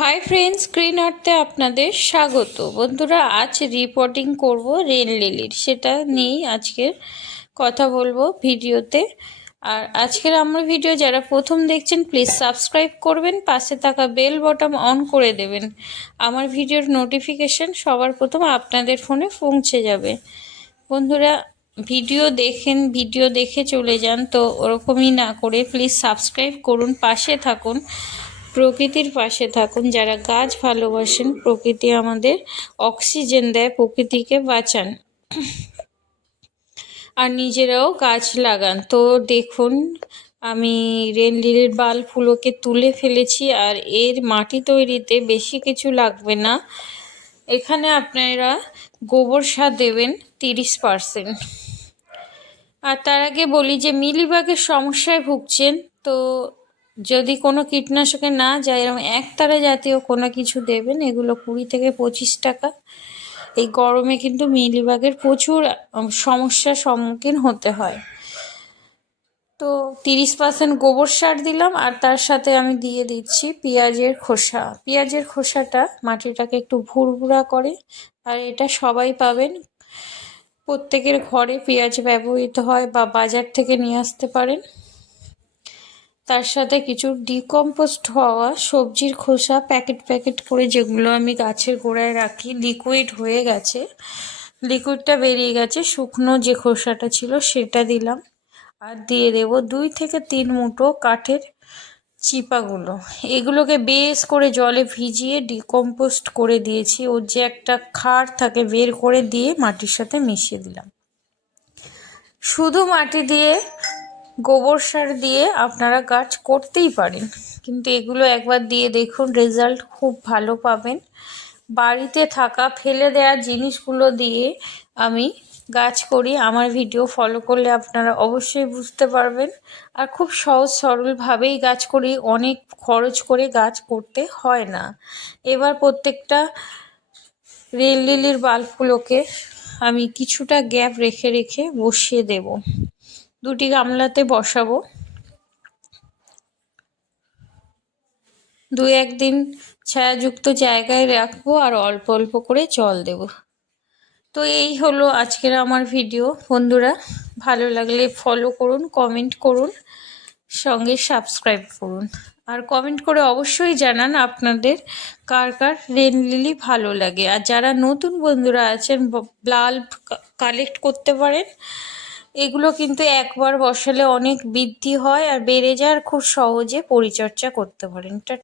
Hi friends screen আর্টতে আপনাদের স্বাগত। বন্ধুরা, আজ রিপোর্টিং করব রেল লিলির সেটা নিয়েই আজকের কথা বলব ভিডিওতে। আর আজকের আমার ভিডিও যারা প্রথম দেখছেন প্লিজ সাবস্ক্রাইব করবেন, পাশে থাকা বেল বটম অন করে দেবেন। আমার ভিডিওর নোটিফিকেশন সবার প্রথম আপনাদের ফোনে পৌঁছে যাবে। বন্ধুরা ভিডিও দেখেন ভিডিও দেখে চলে যান, তো ওরকমই না করে প্লিজ সাবস্ক্রাইব করুন, পাশে থাকুন। প্রকৃতির পাশে থাকুন, যারা গাছ ভালোবাসেন, প্রকৃতি আমাদের অক্সিজেন দেয়, প্রকৃতিকে বাঁচান। আর নিজেরাও গাছ লাগান। তো দেখুন, আমি রেল লিলির বালগুলোকে তুলে ফেলেছি আর এর মাটি তৈরিতে বেশি কিছু লাগবে না। এখানে আপনারা গোবর সার দেবেন তিরিশ পারসেন্ট। আর তার আগে বলি যে মিলিবাগের সমস্যায় ভুগছেন, তো যদি কোনো কীটনাশকে না যায় এরকম একতারা জাতীয় কোনো কিছু দেবেন, এগুলো কুড়ি থেকে পঁচিশ টাকা। এই গরমে কিন্তু মিলিবাগের প্রচুর সমস্যার সম্মুখীন হতে হয়। তো তিরিশ পার্সেন্ট গোবর সার দিলাম, আর তার সাথে আমি দিয়ে দিচ্ছি পেঁয়াজের খোসা। পেঁয়াজের খোসাটা মাটিটাকে একটু ভুরভুরা করে, আর এটা সবাই পাবেন। প্রত্যেকের ঘরে পেঁয়াজ ব্যবহৃত হয় বা বাজার থেকে নিয়ে আসতে পারেন। তার সাথে কিছু ডিকম্পোস্ট হওয়া সবজির খোসা প্যাকেট প্যাকেট করে যেগুলো আমি গাছের গোড়ায় রাখি লিকুইড হয়ে গেছে। লিকুইডটা বেরিয়ে গেছে, শুকনো যে খোসাটা ছিল সেটা দিলাম। আর দিয়ে দেবো দুই থেকে তিন মুঠো কাঠের চিপাগুলো। এগুলোকে বেশ করে জলে ভিজিয়ে ডিকম্পোস্ট করে দিয়েছি। ওর যে একটা খার থাকে বের করে দিয়ে মাটির সাথে মিশিয়ে দিলাম। শুধু মাটি দিয়ে গোবর সার দিয়ে আপনারা গাছ করতেই পারেন। কিন্তু এগুলো একবার দিয়ে দেখুন রেজাল্ট খুব ভালো পাবেন। বাড়িতে থাকা, ফেলে দেওয়া জিনিসগুলো দিয়ে আমি গাছ করি, আমার ভিডিও ফলো করলে আপনারা অবশ্যই বুঝতে পারবেন। আর খুব সহজ সরলভাবেই গাছ করি, অনেক খরচ করে গাছ করতে হয় না। এবার প্রত্যেকটা রেল লিলির বাল্বগুলোকে আমি কিছুটা গ্যাপ রেখে রেখে বসিয়ে দেব। দুটি গামলাতে বসাবো। দু একদিন ছায়াযুক্ত জায়গায় রাখব আর অল্প অল্প করে জল দেব। তো এই হলো আজকের আমার ভিডিও। বন্ধুরা, ভালো লাগলে ফলো করুন কমেন্ট করুন, সঙ্গে সাবস্ক্রাইব করুন। আর কমেন্ট করে অবশ্যই জানান আপনাদের কার কার রেন লিলি ভালো লাগে। আর যারা নতুন বন্ধুরা আছেন বাল্ব কালেক্ট করতে পারেন এগুলো কিন্তু একবার বসালে অনেক বৃদ্ধি হয় আর বেড়ে যায় আর খুব সহজে পরিচর্যা করতে পারেন।